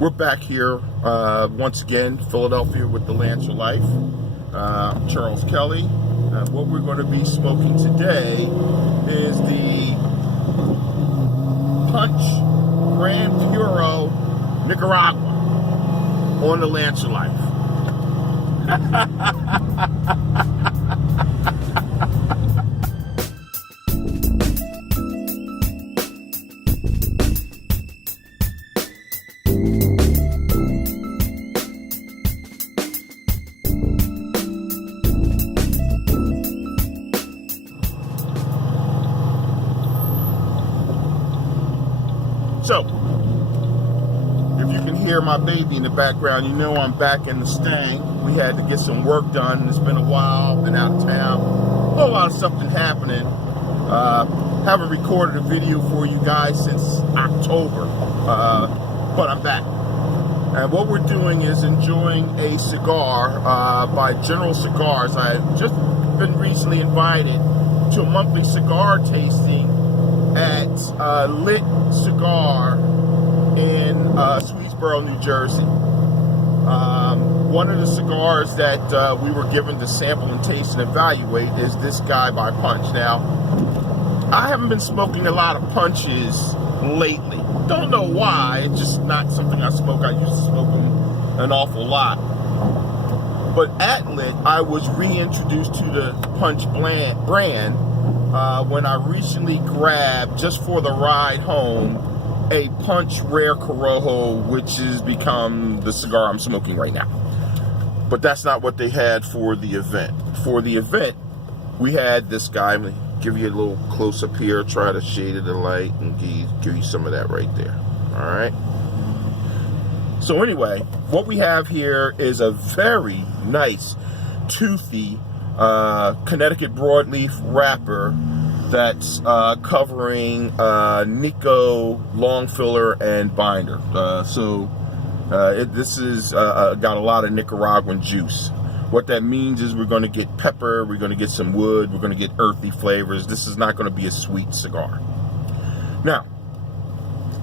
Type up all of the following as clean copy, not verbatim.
We're back here once again, Philadelphia with the Lancer Life. I'm Charles Kelly. What we're going to be smoking today is the Punch Gran Puro Nicaragua on the Lancer Life. So, if you can hear my baby in the background, you know I'm back in the Stang. We had to get some work done. It's been a while, been out of town. A whole lot of stuff been happening. Haven't recorded a video for you guys since October, but I'm back. And what we're doing is enjoying a cigar by General Cigars. I've just been recently invited to a monthly cigar tasting at Lit Cigar in Swedesboro, New Jersey. One of the cigars that we were given to sample and taste and evaluate is this guy by Punch. Now, I haven't been smoking a lot of Punches lately. Don't know why. It's just not something I smoke. I used to smoke them an awful lot. But at Lit, I was reintroduced to the Punch brand when I recently grabbed, just for the ride home, a Punch Rare Corojo, which has become the cigar I'm smoking right now. But that's not what they had for the event. For the event, we had this guy. I'm gonna give you a little close up here, try to shade of the light and give you some of that right there. All right. So anyway, what we have here is a very nice, toothy Connecticut broadleaf wrapper that's covering Nico long filler and binder. This is got a lot of Nicaraguan juice. What that means is we're going to get pepper, we're going to get some wood, we're going to get earthy flavors. This is not going to be a sweet cigar. Now,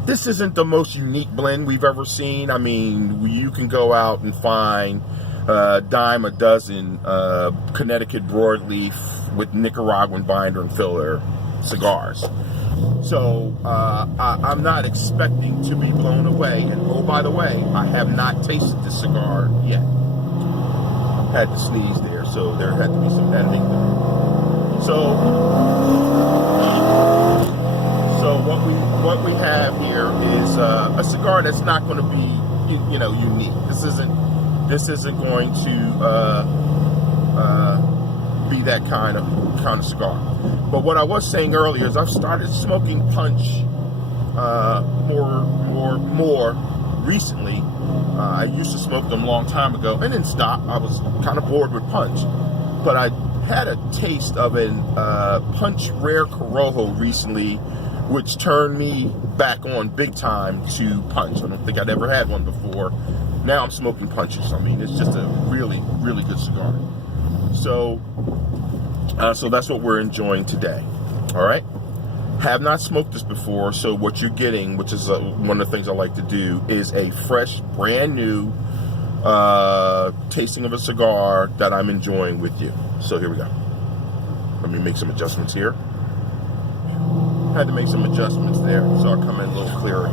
this isn't the most unique blend we've ever seen. I mean, you can go out and find dime a dozen Connecticut broadleaf with Nicaraguan binder and filler cigars. So I'm not expecting to be blown away. And oh, by the way, I have not tasted this cigar yet. Had to sneeze there, so there had to be some editing there. So what we have here is a cigar that's not going to be unique. This isn't going to be that kind of cigar. But what I was saying earlier is I've started smoking Punch more recently. I used to smoke them a long time ago and then stopped. I was kind of bored with Punch. But I had a taste of a Punch Rare Corojo recently, which turned me back on big time to Punch. I don't think I'd ever had one before. Now I'm smoking Punches. I mean, it's just a really, really good cigar. So that's what we're enjoying today. All right. Have not smoked this before, so what you're getting, which is one of the things I like to do, is a fresh, brand new tasting of a cigar that I'm enjoying with you. So here we go. Let me make some adjustments here. Had to make some adjustments there, so I'll come in a little clearer.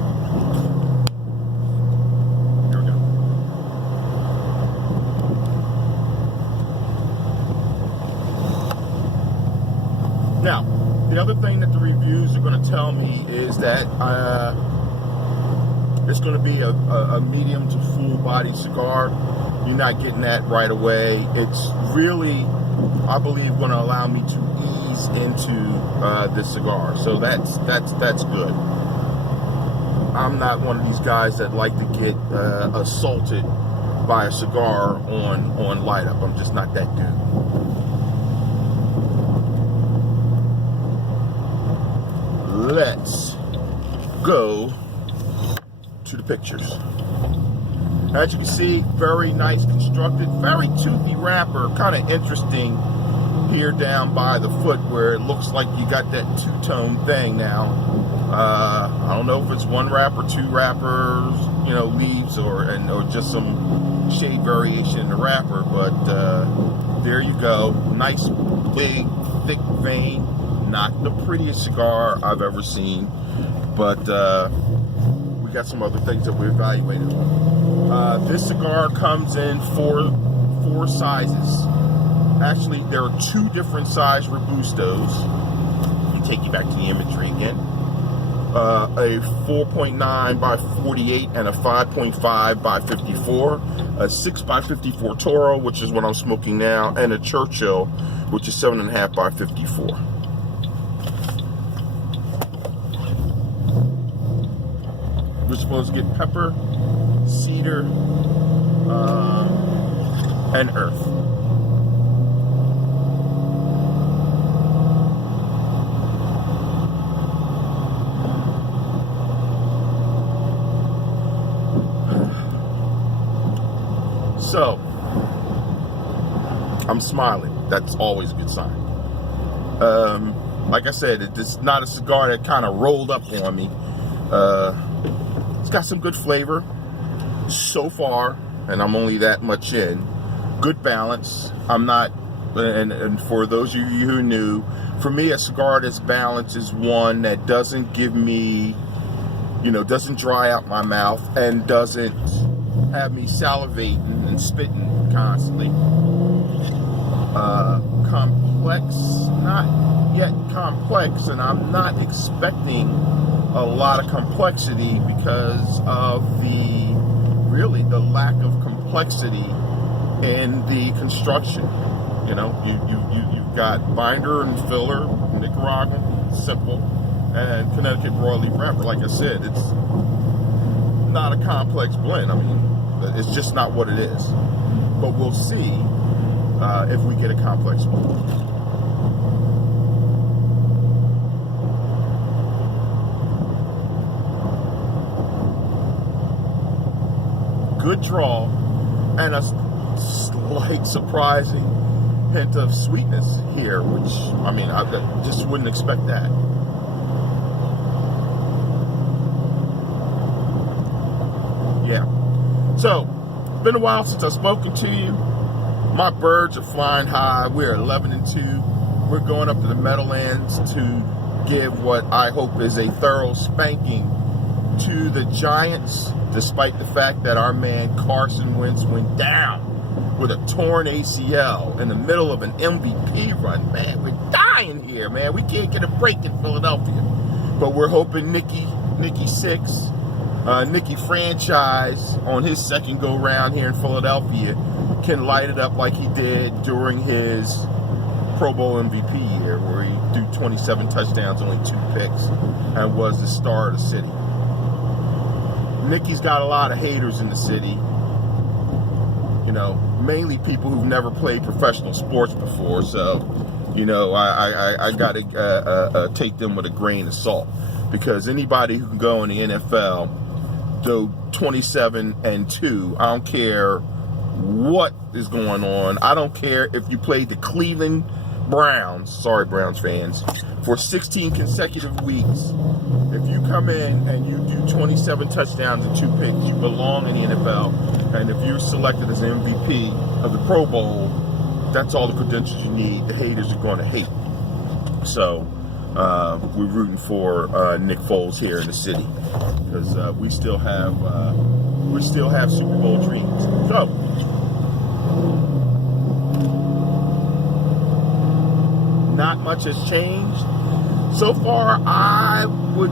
Here we go. Now, the other thing that the reviews are going to tell me is that it's going to be a medium to full body cigar. You're not getting that right away. It's really, I believe, going to allow me to ease into this cigar. So that's good. I'm not one of these guys that like to get assaulted by a cigar on light up. I'm just not that dude. Let's go to the pictures. As you can see, very nice constructed, very toothy wrapper. Kind of interesting here down by the foot where it looks like you got that two-tone thing now. I don't know if it's 1 wrapper, 2 wrappers, you know, leaves, or just some shade variation in the wrapper. But there you go. Nice, big, thick vein. Not the prettiest cigar I've ever seen, but we got some other things that we're evaluating. This cigar comes in four sizes. Actually, there are 2 different size Robustos. Let me take you back to the imagery again. A 4.9 by 48 and a 5.5 by 54, a 6 by 54 Toro, which is what I'm smoking now, and a Churchill, which is 7.5 by 54. We're supposed to get pepper, cedar, and earth. So, I'm smiling. That's always a good sign. Like I said, it's not a cigar that kind of rolled up on me. It's got some good flavor so far, and I'm only that much in. Good balance. I'm not, and for those of you who are new, for me, a cigar that's balanced is one that doesn't give me, you know, doesn't dry out my mouth and doesn't have me salivating and spitting constantly. Complex, not yet complex, and I'm not expecting a lot of complexity because of the lack of complexity in the construction. You know, you've got binder and filler, Nicaraguan, simple, and Connecticut broadleaf wrapper. Like I said, it's not a complex blend. I mean, it's just not what it is. But we'll see if we get a complex one. Good draw, and a slight surprising hint of sweetness here, which, I mean, I just wouldn't expect that. Yeah. So, it's been a while since I've spoken to you. My birds are flying high. We're 11-2. We're going up to the Meadowlands to give what I hope is a thorough spanking to the Giants, despite the fact that our man Carson Wentz went down with a torn ACL in the middle of an MVP run. Man, we're dying here, man. We can't get a break in Philadelphia. But we're hoping Nicky Six, Nicky Franchise, on his second go-round here in Philadelphia, can light it up like he did during his Pro Bowl MVP year, where he threw 27 touchdowns, only 2 picks, and was the star of the city. Nicky's got a lot of haters in the city, you know, mainly people who've never played professional sports before. So, you know, I got to take them with a grain of salt, because anybody who can go in the NFL, though 27-2, I don't care what is going on. I don't care if you played the Cleveland Browns, sorry Browns fans, for 16 consecutive weeks. If you come in and you do 27 touchdowns and 2 picks, you belong in the NFL. And if you're selected as MVP of the Pro Bowl, that's all the credentials you need. The haters are going to hate. So we're rooting for Nick Foles here in the city, because we still have Super Bowl dreams. So not much has changed. So far, I would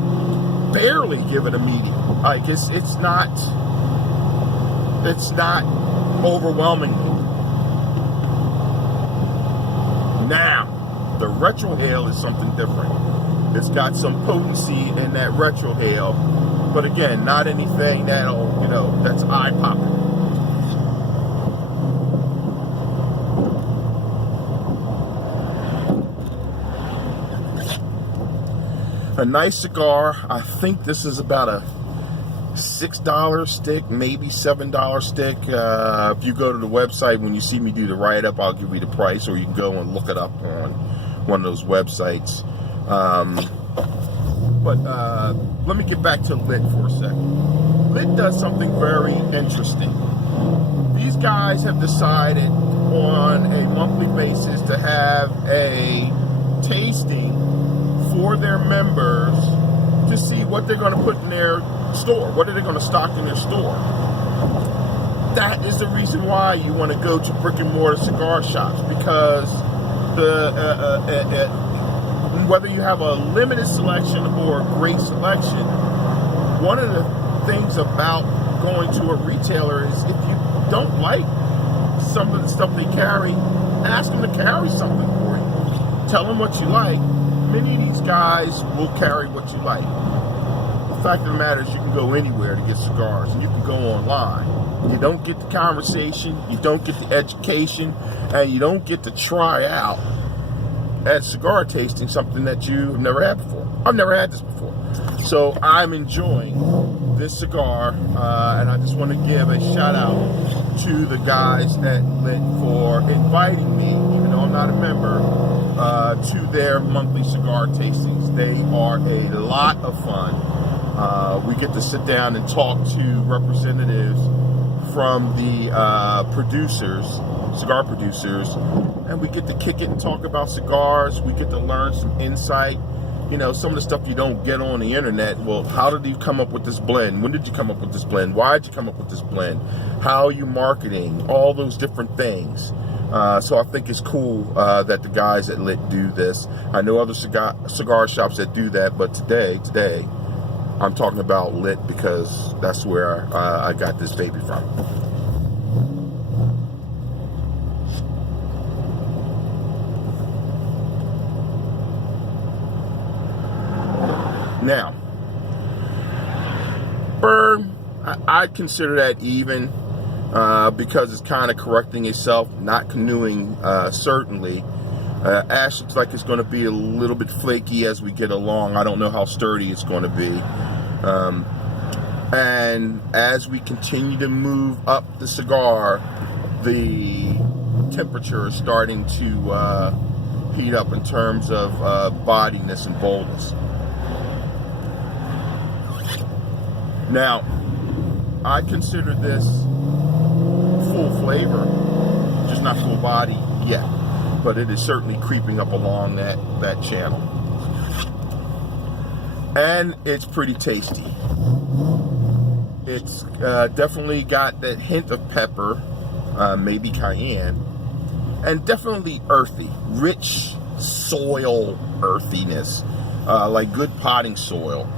barely give it a medium. Like, it's not overwhelmingly. Now, the retrohale is something different. It's got some potency in that retrohale, but again, not anything that'll, you know, that's eye-popping. A nice cigar. I think this is about a $6 stick, maybe $7 stick. If you go to the website, when you see me do the write-up, I'll give you the price, or you can go and look it up on one of those websites. But let me get back to Lit for a second. Lit does something very interesting. These guys have decided on a monthly basis to have a tasting for their members to see what they're going to put in their store. What are they going to stock in their store? That is the reason why you want to go to brick and mortar cigar shops, because whether you have a limited selection or a great selection, one of the things about going to a retailer is if you don't like some of the stuff they carry, ask them to carry something for you. Tell them what you like. Many of these guys will carry what you like. The fact of the matter is you can go anywhere to get cigars, and you can go online. You don't get the conversation, you don't get the education, and you don't get to try out at cigar tasting something that you've never had before. I've never had this before. So I'm enjoying this cigar, and I just want to give a shout out to the guys at Lit for inviting me, even though I'm not a member, to their monthly cigar tastings. They are a lot of fun. We get to sit down and talk to representatives from the producers, cigar producers, and we get to kick it and talk about cigars. We get to learn some insight. You know, some of the stuff you don't get on the internet. Well, how did you come up with this blend? When did you come up with this blend? Why did you come up with this blend? How are you marketing? All those different things. So I think it's cool that the guys at Lit do this. I know other cigar shops that do that, but today, I'm talking about Lit because that's where I got this baby from. Now, burn, I'd consider that even because it's kind of correcting itself, not canoeing, certainly. Ash looks like it's going to be a little bit flaky as we get along. I don't know how sturdy it's going to be. And as we continue to move up the cigar, the temperature is starting to heat up in terms of bodiness and boldness. Now, I consider this full flavor, just not full body yet, but it is certainly creeping up along that channel. And it's pretty tasty. It's definitely got that hint of pepper, maybe cayenne, and definitely earthy, rich soil earthiness, like good potting soil.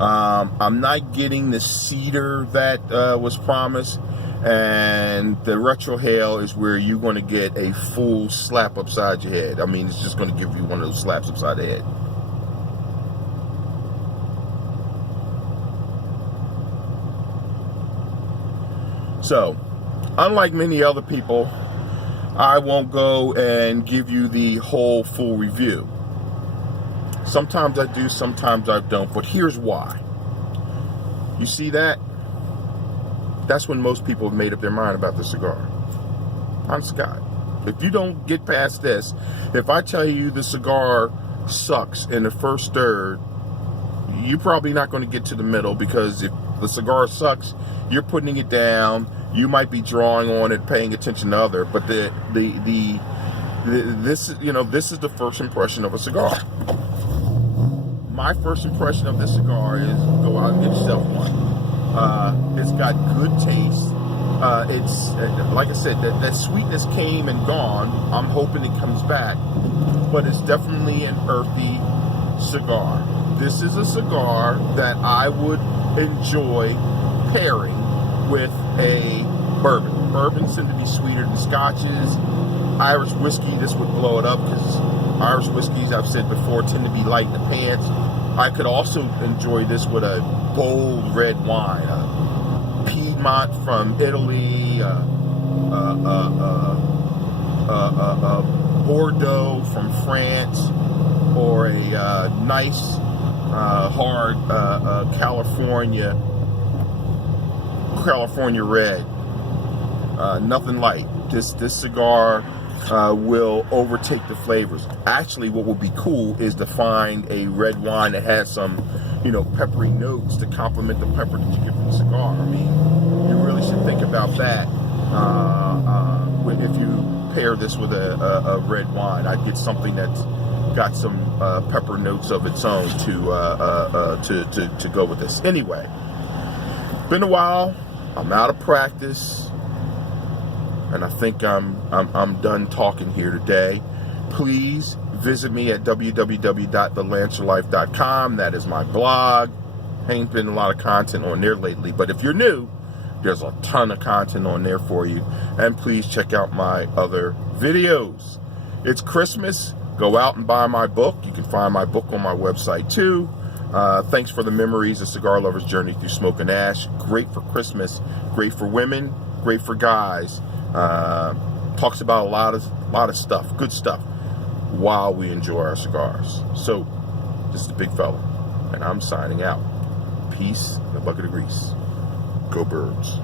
I'm not getting the cedar that was promised, and the retrohale is where you're going to get a full slap upside your head. I mean, it's just going to give you one of those slaps upside the head. So, unlike many other people, I won't go and give you the whole full review. Sometimes I do, sometimes I don't, but here's why. You see that? That's when most people have made up their mind about the cigar. Honest to God. If you don't get past this, if I tell you the cigar sucks in the first third, you're probably not going to get to the middle, because if the cigar sucks, you're putting it down. You might be drawing on it, paying attention to other, but this is the first impression of a cigar. My first impression of this cigar is go out and get yourself one. It's got good taste. It's like I said, that sweetness came and gone. I'm hoping it comes back, but it's definitely an earthy cigar. This is a cigar that I would enjoy pairing with a bourbon. Bourbons tend to be sweeter than scotches. Irish whiskey, this would blow it up, because Irish whiskeys, I've said before, tend to be light in the pants. I could also enjoy this with a bold red wine, a Piedmont from Italy, Bordeaux from France, or a nice hard California red. Nothing light. This cigar will overtake the flavors. Actually, what would be cool is to find a red wine that has some peppery notes to complement the pepper that you get from the cigar. I mean, you really should think about that. If you pair this with a red wine, I'd get something that's got some pepper notes of its own to go with this. Anyway, been a while. I'm out of practice, and I think I'm done talking here today. Please visit me at www.thelancerlife.com. That is my blog. Ain't been a lot of content on there lately, but if you're new, there's a ton of content on there for you. And please check out my other videos. It's Christmas. Go out and buy my book. You can find my book on my website too. Thanks for the Memories, A Cigar Lover's Journey Through Smoke and Ash. Great for Christmas. Great for women. Great for guys. Talks about a lot of stuff. Good stuff. While we enjoy our cigars. So, this is the big fella. And I'm signing out. Peace and a bucket of grease. Go birds.